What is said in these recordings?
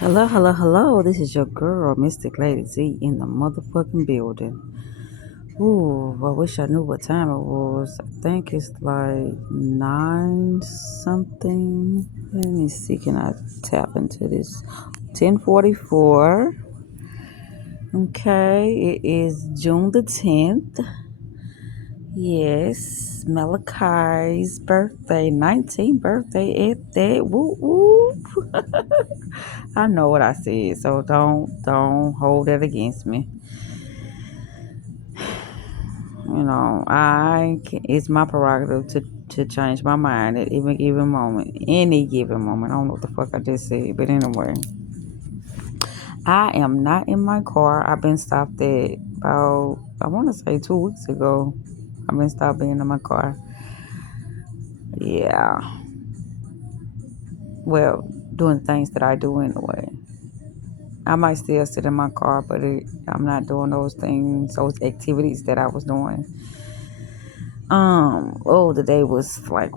Hello, hello, hello. This is your girl, Mystic Lady Z, in the motherfucking building. Ooh, I wish I knew what time it was. I think it's like 9 something. Let me see, can I tap into this? 10:44. Okay, it is June the 10th. Yes, Malachi's birthday, 19th birthday at that. Woo woo. I know what I said, so don't hold that against me. It's my prerogative to change my mind at any given moment. Any given moment. I don't know what the fuck I just said, but anyway. I am not in my car. I've been stopped at about, I want to say 2 weeks ago. I've been stopped being in my car. Yeah. Well, doing things that I do anyway. I might still sit in my car, but I'm not doing those things, those activities that I was doing. The day was like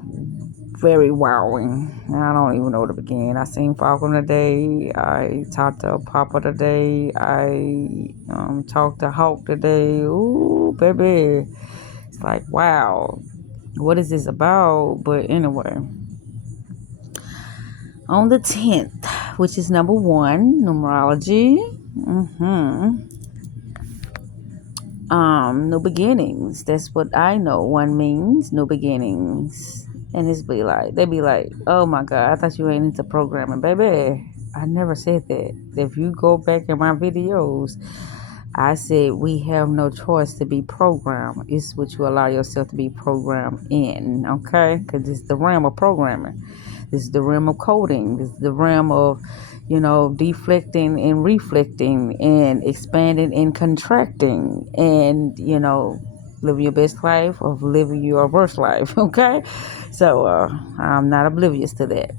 very wowing. I don't even know where to begin. I seen Falcon today. I talked to Papa today. I talked to Hawk today. Ooh, baby. It's like, wow, what is this about? But anyway, on the 10th, which is number 1, numerology. New beginnings. That's what I know. One means new beginnings. And they be like, oh my God, I thought you ain't into programming. Baby, I never said that. If you go back in my videos, I said we have no choice to be programmed. It's what you allow yourself to be programmed in, okay? Because it's the realm of programming. This is the realm of coding. This is the realm of, deflecting and reflecting and expanding and contracting and, living your best life or living your worst life, okay? So I'm not oblivious to that.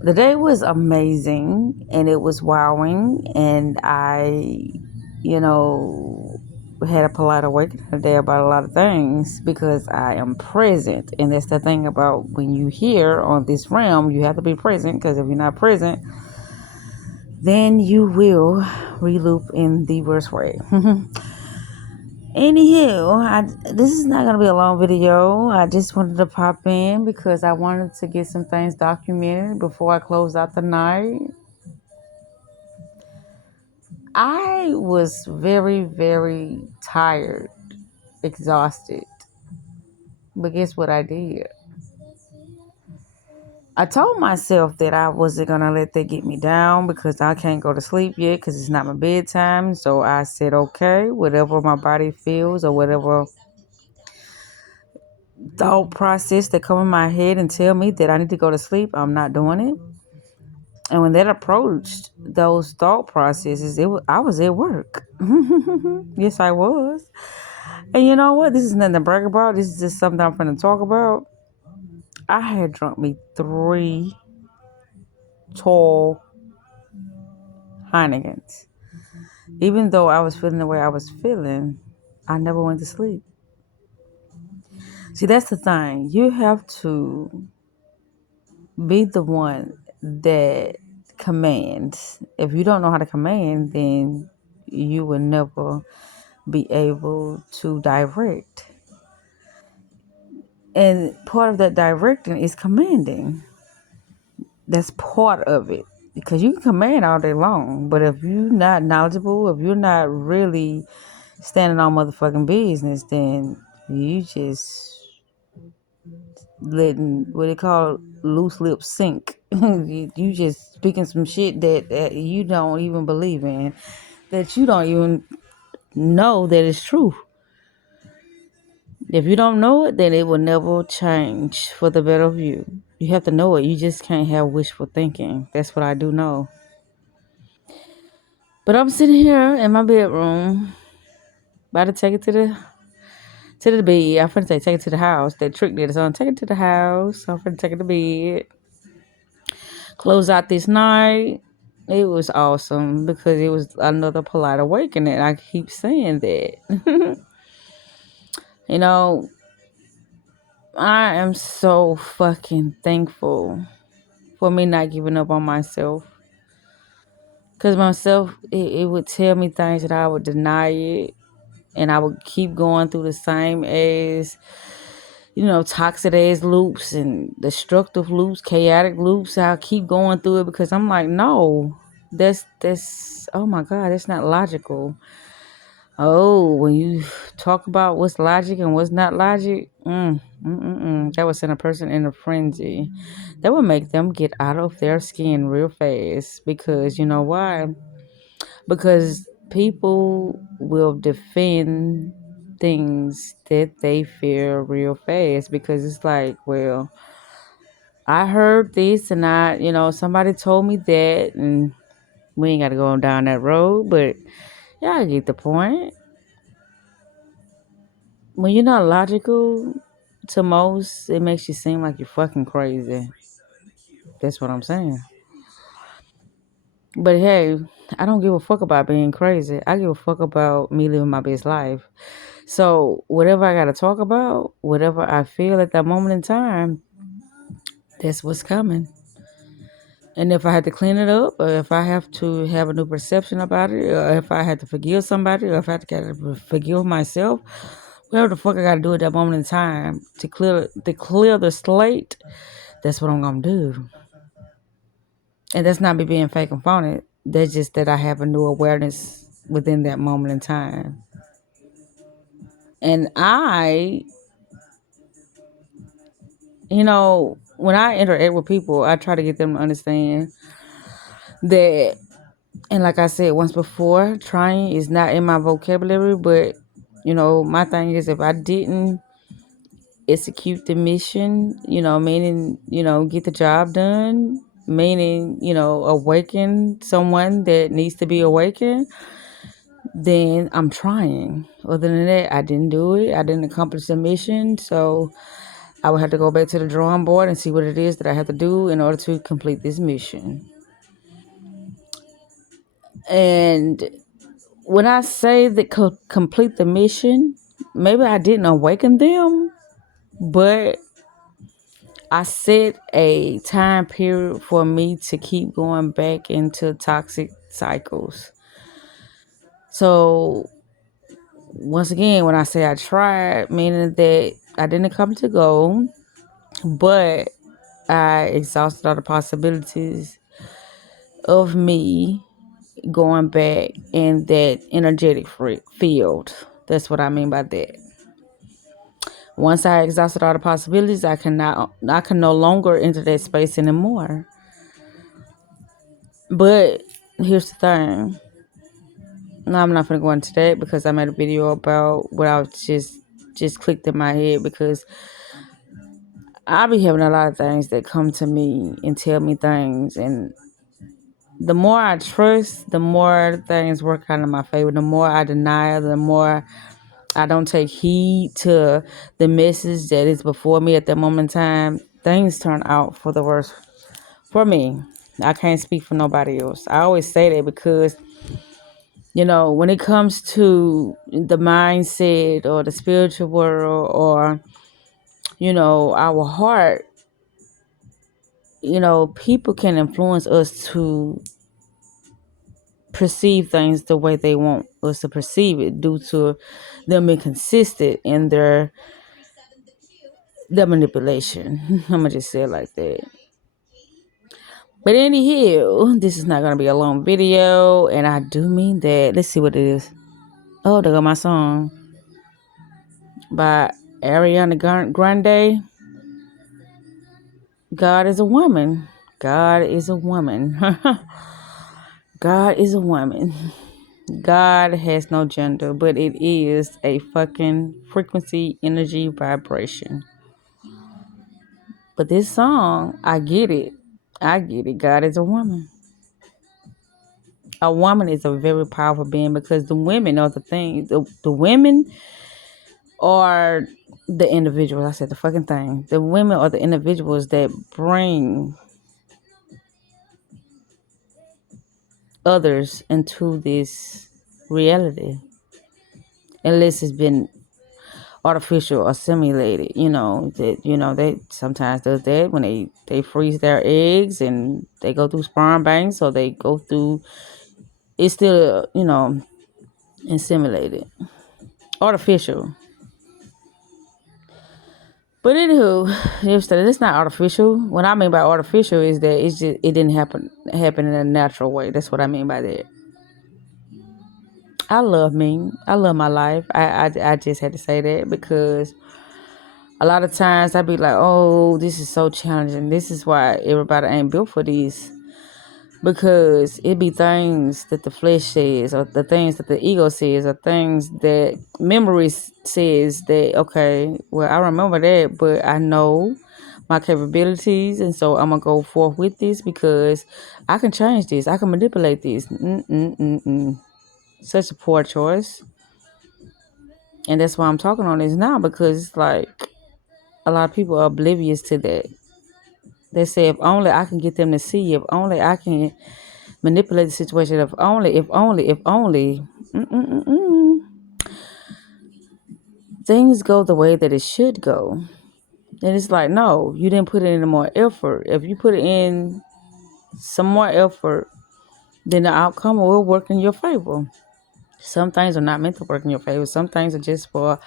The day was amazing and it was wowing, and I, had a polite awakening today about a lot of things because I am present. And that's the thing about when you here on this realm, you have to be present, because if you're not present, then you will reloop in the worst way. Anywho, this is not going to be a long video. I just wanted to pop in because I wanted to get some things documented before I close out the night. I was very, very tired, exhausted. But guess what I did? I told myself that I wasn't going to let that get me down because I can't go to sleep yet because it's not my bedtime. So I said, okay, whatever my body feels or whatever thought process that come in my head and tell me that I need to go to sleep, I'm not doing it. And when that approached those thought processes, I was at work. Yes, I was. And you know what? This is nothing to brag about. This is just something I'm going to talk about. I had drunk me 3 tall Heinekens. Even though I was feeling the way I was feeling, I never went to sleep. See, that's the thing. You have to be the one that commands. If you don't know how to command, then you will never be able to direct. And part of that directing is commanding. That's part of it. Because you can command all day long, but if you're not knowledgeable, if you're not really standing on motherfucking business, then you just letting what they call loose lips sink. You just speaking some shit that you don't even believe in, that you don't even know that it's true. If you don't know it, then it will never change for the better of you. You have to know it. You just can't have wishful thinking. That's what I do know. But I'm sitting here in my bedroom, about to take it to the bed. I'm finna say take it to the house. That trick did it on. Take it to the house. I'm finna take it to bed. Close out this night. It was awesome because it was another polite awakening. I keep saying that. you know, I am so fucking thankful for me not giving up on myself. Because myself, it would tell me things that I would deny it. And I would keep going through the same as, toxic ass loops and destructive loops, chaotic loops. I'll keep going through it because I'm like, no, oh my God, that's not logical. Oh, when you talk about what's logic and what's not logic, that would send a person in a frenzy. That would make them get out of their skin real fast because you know why? Because people will defend things that they fear real fast because it's like, well, I heard this and somebody told me that, and we ain't got to go down that road, but yeah, I get the point. When you're not logical to most, it makes you seem like you're fucking crazy. That's what I'm saying. But hey, I don't give a fuck about being crazy. I give a fuck about me living my best life. So whatever I gotta talk about, whatever I feel at that moment in time, that's what's coming. And if I had to clean it up, or if I have to have a new perception about it, or if I had to forgive somebody, or if I had to forgive myself, whatever the fuck I gotta do at that moment in time to clear the slate, that's what I'm gonna do. And that's not me being fake and phony. That's just that I have a new awareness within that moment in time. And when I interact with people, I try to get them to understand that, and like I said once before, trying is not in my vocabulary, but my thing is if I didn't execute the mission, meaning, get the job done, meaning, awaken someone that needs to be awakened, then I'm trying. Other than that, I didn't do it. I didn't accomplish the mission. So I would have to go back to the drawing board and see what it is that I have to do in order to complete this mission. And when I say that complete the mission, maybe I didn't awaken them, but I set a time period for me to keep going back into toxic cycles. So once again, when I say I tried, meaning that I didn't accomplish the goal, but I exhausted all the possibilities of me going back in that energetic field. That's what I mean by that. Once I exhausted all the possibilities, I can no longer enter that space anymore. But here's the thing. No, I'm not gonna go into that because I made a video about what I was just clicked in my head because I be having a lot of things that come to me and tell me things, and the more I trust, the more things work out in my favor. The more I deny, the more I don't take heed to the message that is before me at that moment in time. Things turn out for the worse for me. I can't speak for nobody else. I always say that because, when it comes to the mindset or the spiritual world or, our heart, people can influence us to perceive things the way they want us to perceive it due to them being consistent in their manipulation. I'm gonna just say it like that. But anywho, this is not gonna be a long video, and I do mean that. Let's see what it is. Oh, there go my song by Ariana Grande. God is a woman. God is a woman. God is a woman. God has no gender, but it is a fucking frequency, energy, vibration. But this song, I get it. I get it. God is a woman. A woman is a very powerful being because the women are the thing. The women are the individuals. I said the fucking thing. The women are the individuals that bring others into this reality. Unless it's been artificial or simulated, they sometimes does that when they freeze their eggs and they go through sperm banks or they go through it's still, inseminated, artificial. But anywho, it's not artificial. What I mean by artificial is that it didn't happen in a natural way. That's what I mean by that. I love me. I love my life. I just had to say that because a lot of times I be like, oh, this is so challenging. This is why everybody ain't built for these. Because it be things that the flesh says, or the things that the ego says, or things that memory says that, okay, well, I remember that, but I know my capabilities, and so I'm going to go forth with this because I can change this. I can manipulate this. Such a poor choice. And that's why I'm talking on this now, because it's like a lot of people are oblivious to that. They say, if only I can get them to see, if only I can manipulate the situation, if only. Things go the way that it should go. And it's like, no, you didn't put in more effort. If you put in some more effort, then the outcome will work in your favor. Some things are not meant to work in your favor. Some things are just for,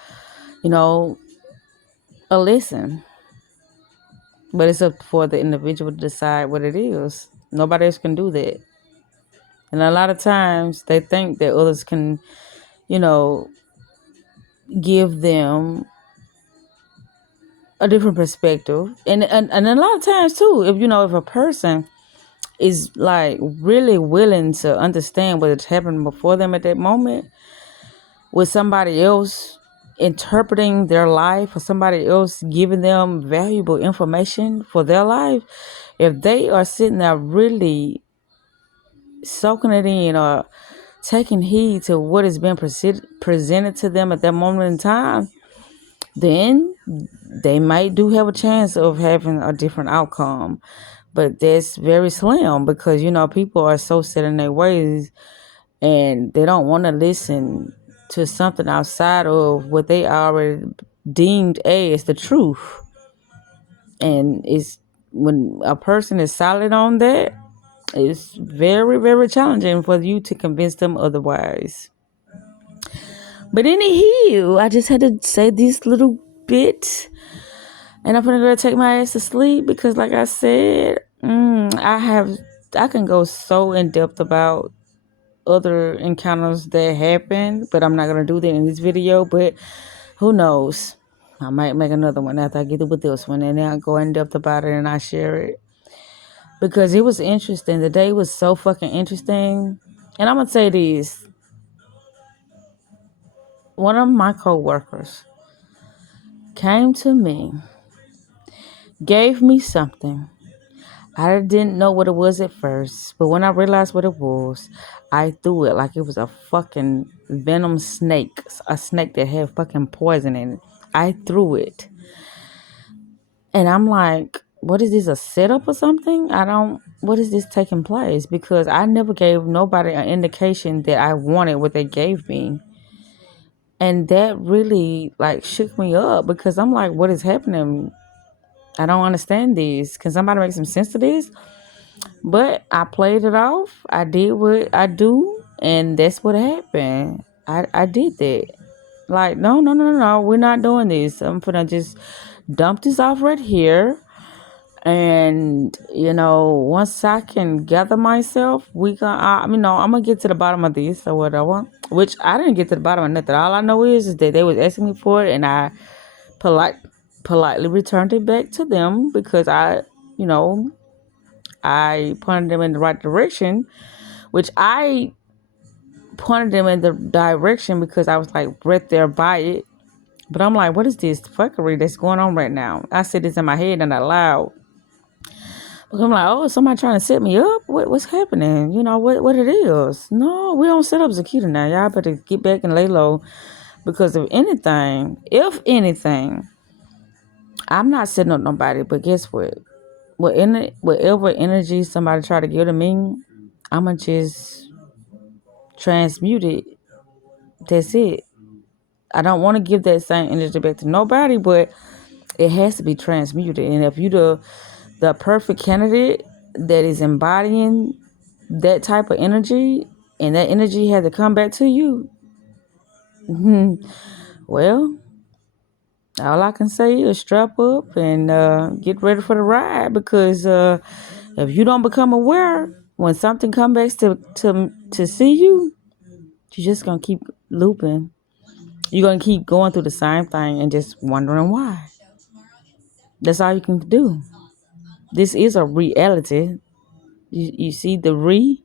a lesson. But it's up for the individual to decide what it is. Nobody else can do that. And a lot of times they think that others can, give them a different perspective. And a lot of times too, if a person is like really willing to understand what's happened before them at that moment, with somebody else interpreting their life or somebody else giving them valuable information for their life, if they are sitting there really soaking it in or taking heed to what has been presented to them at that moment in time, then they might do have a chance of having a different outcome. But that's very slim because, people are so set in their ways and they don't want to listen to something outside of what they already deemed as the truth. And it's when a person is solid on that, it's very, very challenging for you to convince them otherwise. But anywho, I just had to say this little bit, and I'm gonna go take my ass to sleep because, like I said, I can go so in depth about other encounters that happened, but I'm not gonna do that in this video. But who knows? I might make another one after I get through with this one, and then I'll go in depth about it and I share it because it was interesting. The day was so fucking interesting, and I'm gonna say this: one of my coworkers came to me, gave me something. I didn't know what it was at first, but when I realized what it was, I threw it like it was a fucking venom snake, a snake that had fucking poison in it. I threw it. And I'm like, what is this, a setup or something? What is this taking place? Because I never gave nobody an indication that I wanted what they gave me. And that really like shook me up because I'm like, what is happening? I don't understand this. Can somebody make some sense to this? But I played it off. I did what I do, and that's what happened. I did that. Like, no. We're not doing this. I'm gonna just dump this off right here. And, once I can gather myself, I'm gonna get to the bottom of this or whatever. Which I didn't get to the bottom of nothing. All I know is that they was asking me for it, and I politely returned it back to them because I pointed them in the right direction, which I pointed them in the direction because I was like right there by it. But I'm like, what is this fuckery that's going on right now? I said this in my head and not loud. But I'm like, oh, is somebody trying to set me up? What's happening? What it is? No, we don't set up Zakita now. Y'all better get back and lay low. Because if anything, I'm not setting up nobody. But guess what? Whatever energy somebody try to give to me, I'ma just transmute it. That's it. I don't want to give that same energy back to nobody, but it has to be transmuted. And if you the perfect candidate that is embodying that type of energy and that energy had to come back to you, well, all I can say is strap up and get ready for the ride, because if you don't become aware when something comes back to see you, you're just gonna keep looping. You're gonna keep going through the same thing and just wondering why. That's all you can do. This is a reality. You see the re.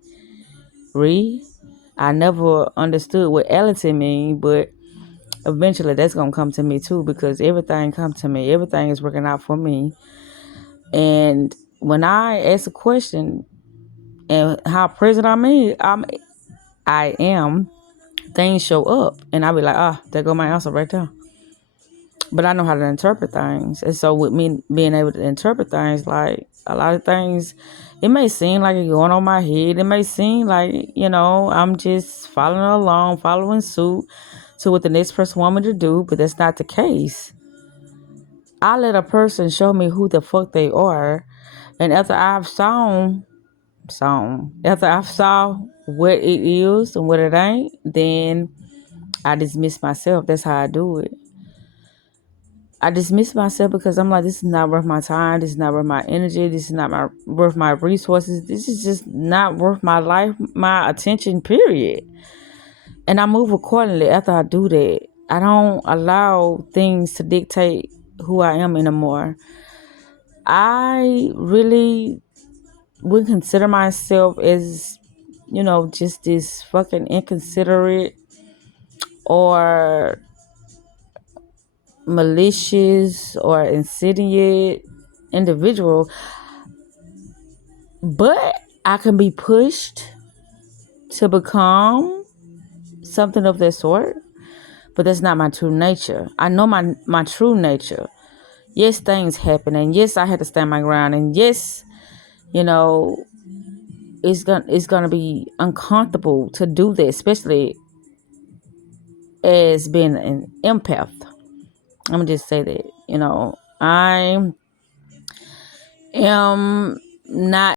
I never understood what reality mean, but eventually that's gonna come to me too, because everything comes to me. Everything is working out for me. And when I ask a question and how present I am, things show up, and I be like, there go my answer right there. But I know how to interpret things, and so with me being able to interpret things, like a lot of things, it may seem like it's going on my head. It may seem like I'm just following along, following suit to what the next person want me to do, but that's not the case. I let a person show me who the fuck they are, and after I've saw what it is and what it ain't, then I dismiss myself. That's how I do it. I dismiss myself because I'm like, this is not worth my time. This is not worth my energy. This is not worth my resources. This is just not worth my life, my attention, period. And I move accordingly after I do that. I don't allow things to dictate who I am anymore. I really would consider myself as, just this fucking inconsiderate or malicious or insidious individual, but I can be pushed to become something of that sort, but that's not my true nature. I know my true nature. Yes, things happen, and yes, I had to stand my ground, and yes, it's gonna be uncomfortable to do that, especially as being an empath. I'm gonna just say that, I am not